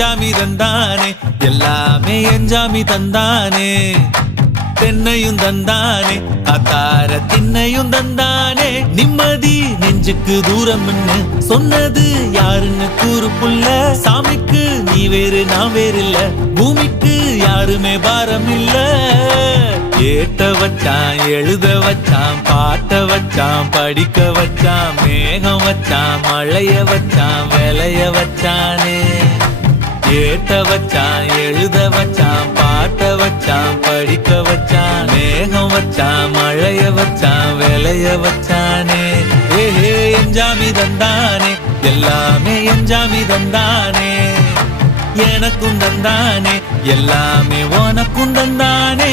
எஞ்சாமி தந்தானே எல்லாமே எஞ்சாமி தந்தானே தென்னையும் தந்தானே காத்தார திண்ணையும் தந்தானே நிம்மதி நெஞ்சுக்கு தூரம்னு சொன்னது யாருன்னு கூறு புள்ள சாமிக்கு நீ வேறு நான் வேறு இல்ல பூமிக்கு யாருமே பாரம் இல்ல ஏட்ட வச்சான் எழுத வச்சான் பாட்ட வச்சான் படிக்க வச்சான் மேகம் வச்சான் மழைய வச்சான் விளைய வச்சானே ஏட்ட வச்சான் எழுத வச்சான் பாட்ட வச்சான் படிக்க வச்சான் மேகம் வச்சான் மழைய வச்சான் விளைய வச்சானே ஏஹே எஞ்சாமி தந்தானே எல்லாமே எஞ்சாமி தந்தானே எனக்கும் தந்தானே எல்லாமே உனக்கும் தந்தானே